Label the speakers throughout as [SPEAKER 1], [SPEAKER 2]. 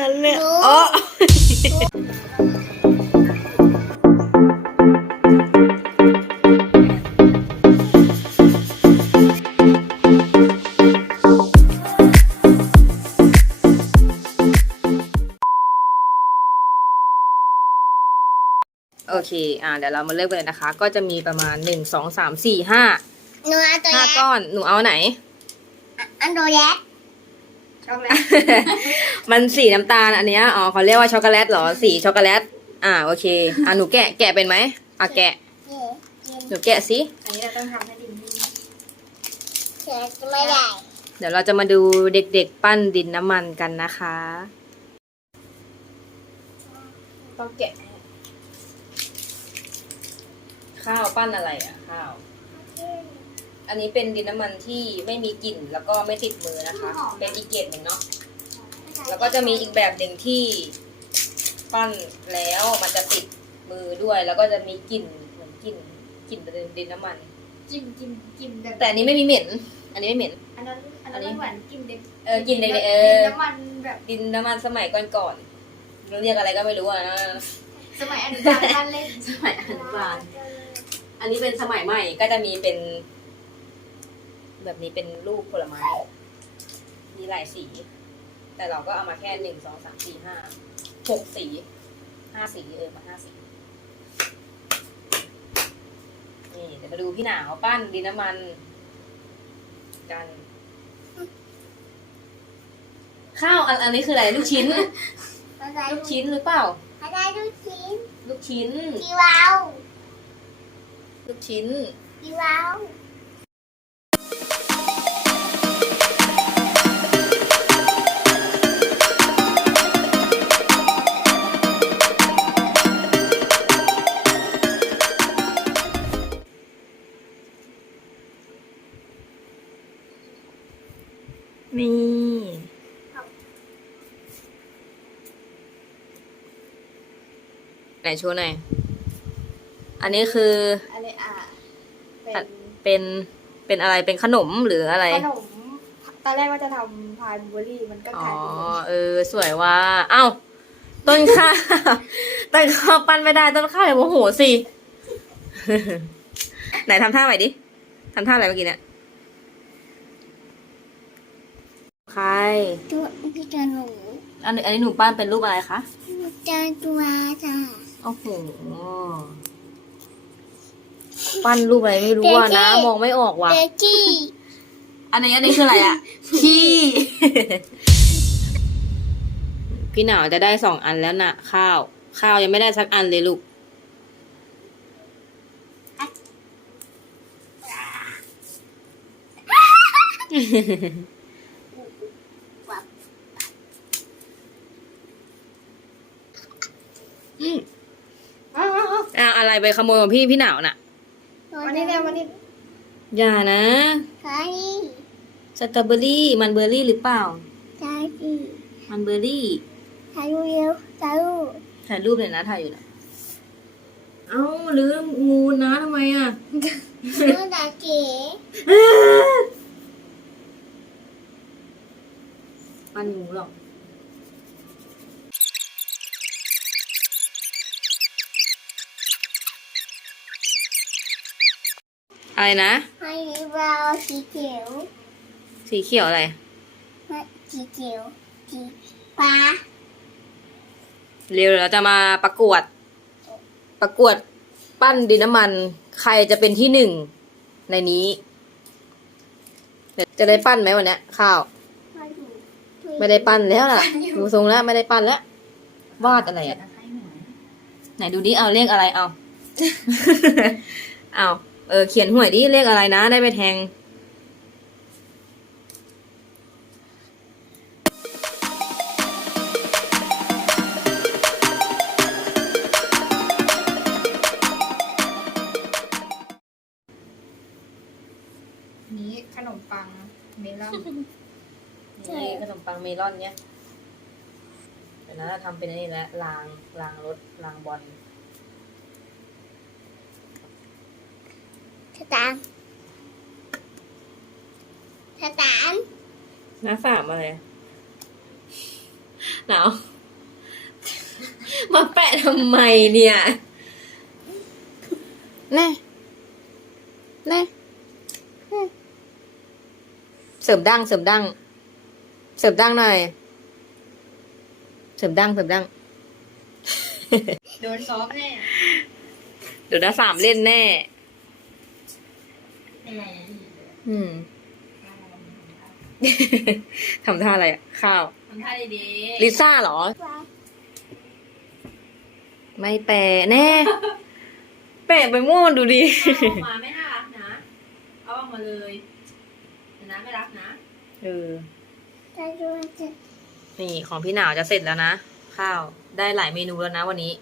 [SPEAKER 1] นั้นเลย
[SPEAKER 2] รู้
[SPEAKER 1] อ๋อโอเค อ่า เดี๋ยวเรามาเริ่มกันเลยนะคะ ก็จะมีประมาณหนึ่งสองสามสี่ห้า
[SPEAKER 2] หนูเอาตัว
[SPEAKER 1] ห้า
[SPEAKER 2] แยก
[SPEAKER 1] ก้อน หนูเอาไหน
[SPEAKER 2] อันตัวแยก
[SPEAKER 3] ช็อกโกแลต
[SPEAKER 1] มันสีน้ำตาลอันเนี้ยอ๋อเขาเรียกว่าช็อกโกแลตเหรอสีช็อกโกแลต อ่าโอเคอ่าหนูแกะแกะเป็นไหมอะแกะ
[SPEAKER 2] เย้เย้
[SPEAKER 1] หนูแกะสิ
[SPEAKER 3] อันนี้เราต้องทำให้ดินนิ่ม
[SPEAKER 2] เสือจะไม่ได้
[SPEAKER 1] เดี๋ยวเราจะมาดูเด็กๆปั้นดินน้ำมันกันนะคะ ต้องแกะ ข้าวปั้นอะไรอะข้าว อันนี้เป็นดินน้ำมันที่ไม่มีกลิ่นแล้วก็ไม่ติดมือนะคะ เป็นอีกเกรดหนึ่งเนาะ แล้วก็จะมีอีกแบบหนึ่งที่ปั้นแล้วมันจะติดมือด้วย แล้วก็จะมีกลิ่นเหมือนกลิ่นกลิ่นดินน้ำมัน
[SPEAKER 3] จิ้มจิ้มจิ้มแบบ
[SPEAKER 1] แต่อันนี้ไม่มีเหม็น อันนี้ไม่เหม็น
[SPEAKER 3] อันนั้นอัน
[SPEAKER 1] อันนี้
[SPEAKER 3] นั้นเหมือนกินเด็ก
[SPEAKER 1] เออกินเด็กๆเออ
[SPEAKER 3] น้ำมันแบบ
[SPEAKER 1] ดินน้ำมันสมัยก่อนๆเราเรียกอะไรก็ไม่รู้อะนะ
[SPEAKER 3] สมัยอนุบาลบ้านเล่น
[SPEAKER 1] สมัยอนุบาลอันนี้เป็นสมัยใหม่ก็จะมีเป็น แบบนี้เป็นรูปผลไม้ มีหลายสี แต่เราก็เอามาแค่หนึ่งสองสามสี่ห้าหกสีห้าสีเออมาห้าสีนี่เดี๋ยวมาดูพี่หนาวปั้นดินน้ำมัน กัน ข้าวอันอันนี้คืออะไรลูกชิ้น
[SPEAKER 2] อะไร
[SPEAKER 1] ลูกชิ้นหรือเปล่า
[SPEAKER 2] อะไรลูกชิ้น
[SPEAKER 1] ลูกชิ้น
[SPEAKER 2] กีวาว
[SPEAKER 1] ลูกชิ้น
[SPEAKER 2] กีวาว
[SPEAKER 1] ไหนโชว์หน่อย อันนี้คือ
[SPEAKER 3] อะไรอะเป็
[SPEAKER 1] อะ
[SPEAKER 3] น
[SPEAKER 1] เป็นเป็นอะไรเป็นขนมหรืออะไร
[SPEAKER 3] ขนม ตอนแรกว่าจะทำพายบลูเบอรี่มันก็
[SPEAKER 1] อ๋อ
[SPEAKER 3] กลายเป็น
[SPEAKER 1] เออ สวยว่าเอ้าต้นข้าวต้นข้าวปั้นไม่ได้ต้นข้าวอย่าโมโหสิไหนทำท่าใหม่ดิทำท่าอะไรเมื่อกี้เนี่ยใคร
[SPEAKER 2] ตัวพี่ตัวหนู
[SPEAKER 1] อันนี้อันนี้หนูปั้นเป็นรูปอะไรคะ
[SPEAKER 2] เจอตัวจ้ะ
[SPEAKER 1] โอ้โหปั้นรูปอะไรไม่รู้อะนะ มองไม่ออกว่ะ
[SPEAKER 2] เด็กกี้
[SPEAKER 1] อันนี้อันนี้คืออะไรอะขี้พี่หนาวจะได้สองอันแล้วนะข้าว ข้าวยังไม่ได้สักอันเลยลูก
[SPEAKER 3] อ้าวอ้าว อ้าว
[SPEAKER 1] อะอะไรไปขโมยของพี่พี่หนาวน่ะ
[SPEAKER 3] วันนี้เนี่ยวันนี้
[SPEAKER 1] อย่านะ
[SPEAKER 2] ใช่
[SPEAKER 1] สตรอเบอรี่มันเบอร์รี่หรือเปล่า
[SPEAKER 2] ใช่สิ
[SPEAKER 1] มันเบอร์รี่
[SPEAKER 2] ใช่ลูกเร็วใช่ลูก
[SPEAKER 1] ถ่ายรูปเลยนะถ่ายอยู่นะเอ้าลืมงูนะทำไมอะ
[SPEAKER 2] ลูกตาเก๋
[SPEAKER 1] ปั้นงูหรอก อะไรนะ
[SPEAKER 2] ให้เราสีเขียว
[SPEAKER 1] สีเขียวอะไร
[SPEAKER 2] ให้สีเขียวสีฟ้า
[SPEAKER 1] เร็วเราจะมาประกวด ประกวดปั้นดินน้ำมัน ใครจะเป็นที่หนึ่งในนี้เดี๋ยวจะได้ปั้นไหมวันเนี้ยข้าว ไม่ได้ปั้นแล้วล่ะ ดูทรงแล้วไม่ได้ปั้นแล้ว วาดอะไรอะ ไหนดูดิเอาเลขอะไรเอา เอา เออเขียนหวยดิเลขอะไรนะ ได้ไปแทง
[SPEAKER 3] นี้ขนมปังเมลอน
[SPEAKER 1] นี่ขนมปังเมลอนเนี่ยเดี๋ยวนะทำเป็นอันนี้แล้วรางรางรถรางบอล
[SPEAKER 2] สตางค์สตางค์
[SPEAKER 1] หน้าสามอะไรหนาวมาแปะทำไมเนี่ยแน่แน่แน่เสริมดั้งเสริมดั้งเสริมดั้งหน่อย เสริมดั้งเสริมดั้ง
[SPEAKER 3] โดนซอฟแน่
[SPEAKER 1] เดี๋ยวนะสามเล่นแน่ อืมทำท่าอะไรอะข้าว
[SPEAKER 3] ทำท่าดี
[SPEAKER 1] ลิซ่าเหรอ
[SPEAKER 2] ว่า
[SPEAKER 1] ไม่แปะแน่ แปะไปม่วงดูดิ
[SPEAKER 3] เอาออกมาไม่น่ารักนะ เอาออกมาเลยแต่นะไม่รักนะ
[SPEAKER 1] เออ
[SPEAKER 2] จะดูจะ
[SPEAKER 1] นี่ของพี่หนาวจะเสร็จแล้วนะ ข้าวได้หลายเมนูแล้วนะวันนี้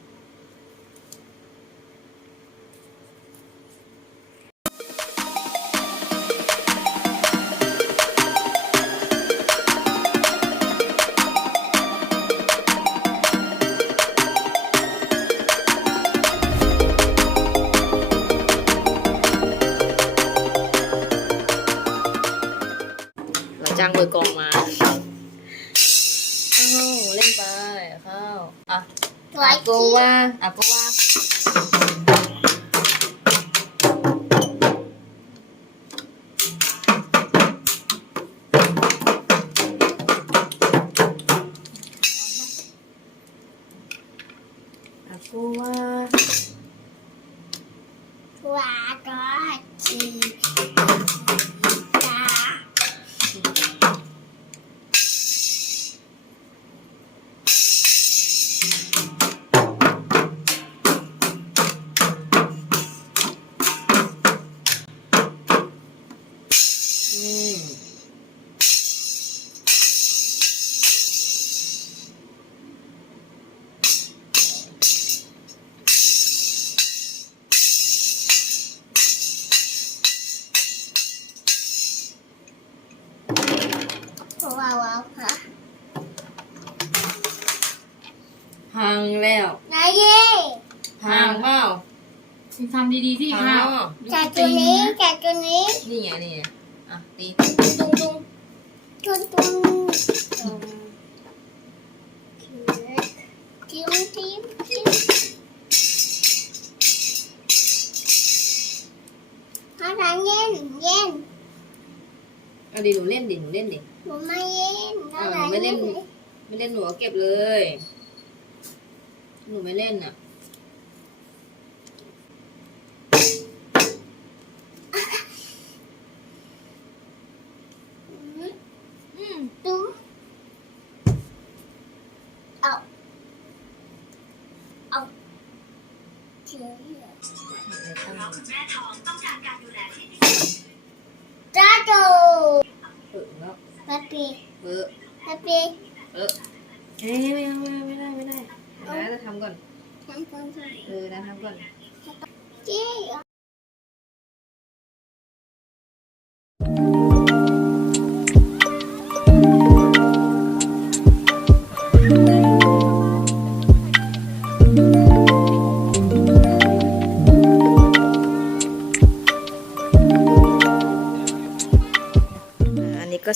[SPEAKER 1] อกลองมาอ้าเล่นไปเข้าอะอาโก
[SPEAKER 2] ที่
[SPEAKER 1] ว่าอาโกว่าอาโกว่า
[SPEAKER 2] ตัวตัวจี ตัวว้าวฮะ
[SPEAKER 1] พังแล้ว
[SPEAKER 2] นายเย่
[SPEAKER 1] พังเปล่า
[SPEAKER 3] ทำดีๆที่
[SPEAKER 1] พัง
[SPEAKER 3] ข้าว
[SPEAKER 1] เปล่า
[SPEAKER 2] จัดตัวนี้จัดตัวนี้
[SPEAKER 1] นี่ไงนี่ไงอะตีตุ้งตุ้ง
[SPEAKER 2] ตุ้นตุ้นจิ้มจิ้มจิ้มข้าวหลามเย็นเย็น
[SPEAKER 1] เอาดิหนูเล่นดิหนูเล่นดิ
[SPEAKER 2] หนูไม่เย็นข้าวหลาม
[SPEAKER 1] ไม่เล่
[SPEAKER 2] เย็
[SPEAKER 1] น
[SPEAKER 2] น
[SPEAKER 1] ไม่เล่นหนูเอาเก็บเลย หนูไม่เล่นอะ
[SPEAKER 2] อืมตุ้มเอา เอาเจียวจ้าโจ
[SPEAKER 1] เออแล้ว
[SPEAKER 2] แฮ ปปี้
[SPEAKER 1] เออ
[SPEAKER 2] แฮปปี้
[SPEAKER 1] เออเอ้ยไม่เอาไม่เอาไม่ได้ไม่ได้นะจะทำก่อน
[SPEAKER 2] ทำคนไทย
[SPEAKER 1] เออนะทำก่อน
[SPEAKER 2] เจ๊เหรอ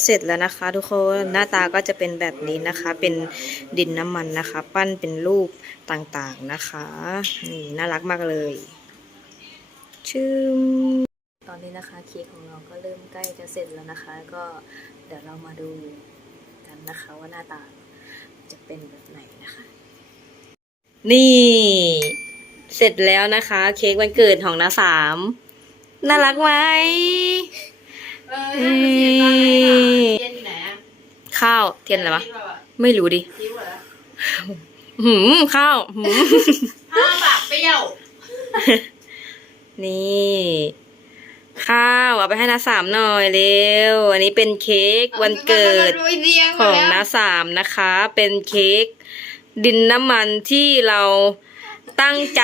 [SPEAKER 1] เสร็จแล้วนะคะ ทุกคนหน้าตาก็จะเป็นแบบนี้นะคะ เป็นดินน้ำมันนะคะ ปั้นเป็นรูปต่างๆนะคะ นี่น่ารักมากเลยชื่มตอนนี้นะคะเค้กของเราก็เริ่มใกล้จะเสร็จแล้วนะคะ ก็เดี๋ยวเรามาดูกันนะคะว่าหน้าตาจะเป็นแบบไหนนะคะ นี่เสร็จแล้วนะคะ เค้กวันเกิดของน้าสามน่ารักไหม เทียนอะไรวะ
[SPEAKER 3] คิดว่า
[SPEAKER 1] ไม่รู้ดิ
[SPEAKER 3] คิ้วเหรอ
[SPEAKER 1] หืมข้าวหืม
[SPEAKER 3] ห้าบาทเปรี้ยว
[SPEAKER 1] นี่ ข้าวเอาไปให้นาสามหน่อยเร็ว อันนี้เป็นเค้กวันเกิด
[SPEAKER 3] อาไปเรียง
[SPEAKER 1] ของ
[SPEAKER 3] มาแล้ว
[SPEAKER 1] นาสามนะคะ เป็นเค้กดินน้ำมันที่เราตั้งใจ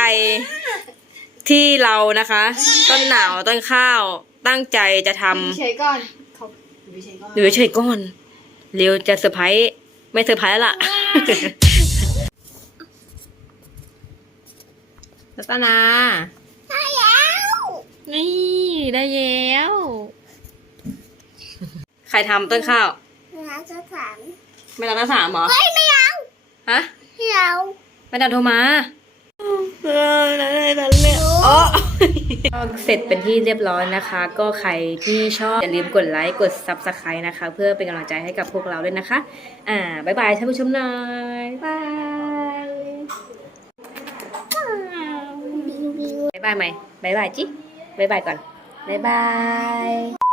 [SPEAKER 1] ที่เรานะคะ ต้นหนาวต้นข้าวตั้งใจจะทำ
[SPEAKER 3] อยู่เฉยก่อนเขาอยู่เฉยก่อน
[SPEAKER 1] เดี๋ยวเฉยก่อนเร็วจะเซอร์ไพรส์ไม่เซอร์ไพรส์แล้วล่ะรัตนา
[SPEAKER 2] ได้แล้ว
[SPEAKER 1] นี่ ได้แล้ว ใครทำต้นข้าว
[SPEAKER 2] น้าจะถาม
[SPEAKER 1] ไม่รักนาสามเหรอ
[SPEAKER 2] เฮ้ยไม่เอา
[SPEAKER 1] ฮะ
[SPEAKER 2] เรา
[SPEAKER 1] มาดามโทรมาเออนั่นนั่นเลยอ๋อก็ เสร็จเป็นที่เรียบร้อยนะคะ ก็ใครที่ชอบ อย่าลืมกดไลค์กด subscribe นะคะ เพื่อเป็นกำลังใจให้กับพวกเราด้วยนะคะ อ่าบ๊ายบายท่านผู้ชมหน่อยบาย
[SPEAKER 2] บิวบิว
[SPEAKER 1] บายบายไหมบายบายจิบายบายก่อนบายบาย